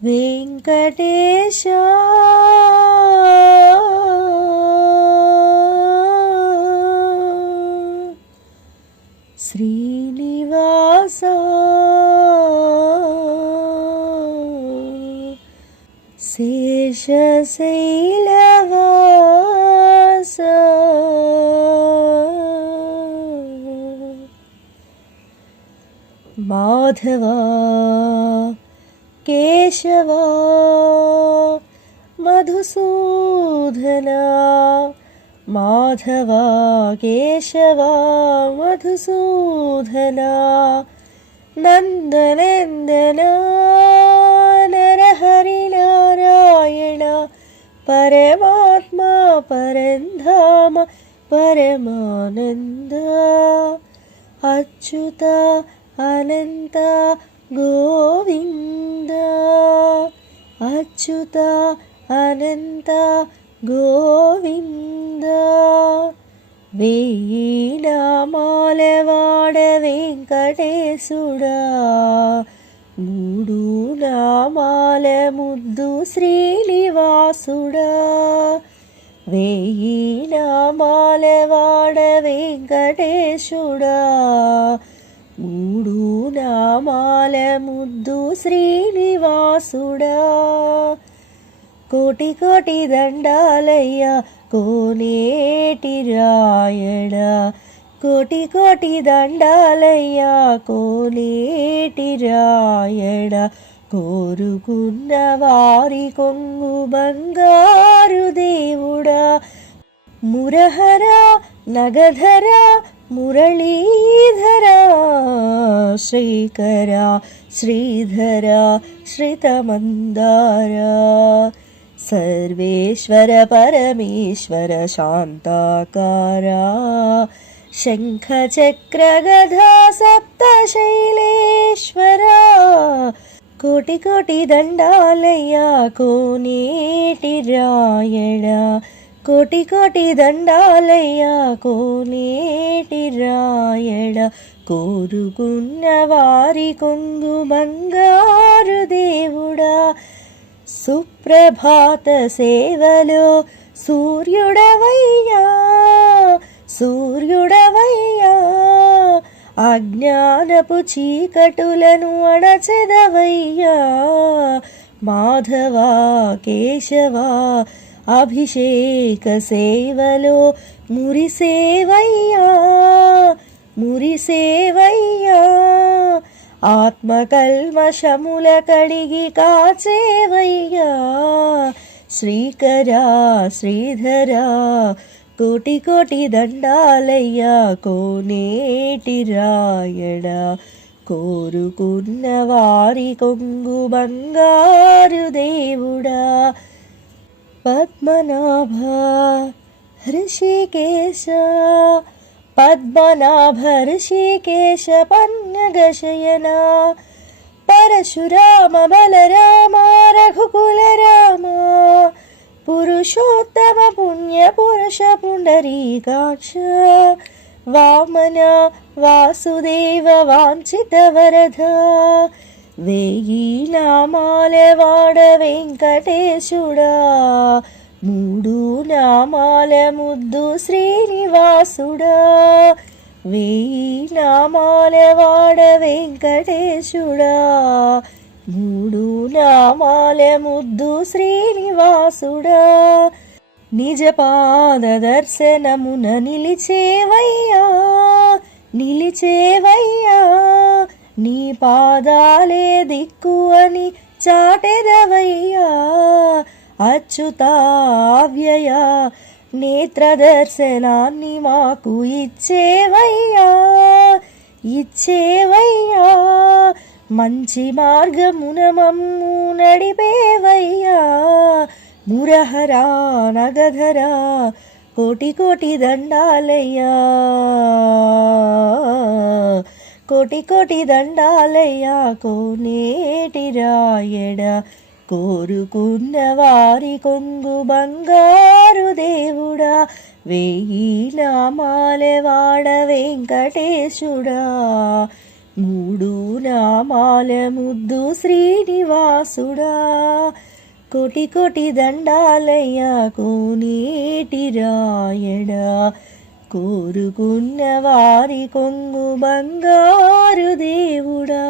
వెంకటేశ శ్రీనివాస శేషశైలవాస మాధవా కేశవా మధుసూదనా మాధవా కేశవా మధుసూదనా నందనందన నరహరి నారాయణ పరమాత్మా పరంధామ పరమానంద అచ్యుత అనంత గోవింద అచ్యుత అనంత గోవింద వేయి నామాల వాడ వెంకటేశుడా మూడు నామాల ముద్దు శ్రీనివాసుడా వేయి నామాల వాడ వెంకటేశుడా మూడు నామాల ముద్దు శ్రీనివాసుడా కోటి కోటి దండాలయ్యా కోనేటి రాయణ కోటి కోటి దండాలయ్యా కోనేటి రాయణ కోరుకున్న వారి కొంగు బంగారు దేవుడా మురహర నగధర మురళీధర శ్రీకర శ్రీధర శ్రితమందార సర్వేశ్వర పరమేశ్వర శాంతాకార శంఖ చక్ర గదా సప్త శైలేశ్వర కోటి కోటి దండాలయ్యా కోనేటి రాయణ కోటి కోటి దండాలయ్యా కోనేటి రాయణ కోరుకున్న వారి కొంగు బంగారు దేవుడా సుప్రభాత సేవలో సూర్యుడవయ్యా సూర్యుడవయ్యా అజ్ఞానపు చీకటులను అణచెదవయ్యా మాధవా కేశవా అభిషేక సేవలో మురిసేవయ్యా మురిసేవయ్యా ఆత్మకల్మషముల కడిగి కాచేవయ్యా శ్రీకరా శ్రీధరా కోటి కోటి దండాలయ్యా కోనేటి రాయణ కోరుకున్న వారి కొంగు బంగారు దేవుడా పద్మనాభ హృషికేశ పద్మనాభ హృషికేశ పన్నగశయన పరశురామ బలరామ రఘుకుల రామ పురుషోత్తమ పుణ్య పురుష పుండరీకాక్ష వామన వాసుదేవ వాంఛిత వరద వేయి నామాల వాడ వెంకటేశుడా మూడు నామాల ముద్దు శ్రీనివాసుడా వేయి నామాల వాడ వెంకటేశుడా మూడు నామాల ముద్దు శ్రీనివాసుడా నిజ పాద దర్శనమున నిలిచేవయ్యా నిలిచేవయ్యా నీ పాదాలే దిక్కు అని చాటెదవయ్యా అచ్యుతావ్యయ నేత్ర దర్శనాన్ని మాకు ఇచ్చేవయ్యా ఇచ్చేవయ్యా మంచి మార్గమున మమ్ము నడిపేవయ్యా మురహరా నగధరా కోటి కోటి దండాలయ్యా కోటి కోటి దండాలయ్యా కోనేటి రాయణ కోరుకున్న వారి కొంగు బంగారు దేవుడా వేయి నామాల వాడ వెంకటేశుడా మూడు నామాల ముద్దు శ్రీనివాసుడా, కోటి కోటి దండాలయ్యా కోనేటి రాయడా, కోరుకున్న వారి కొంగు బంగారు దేవుడా.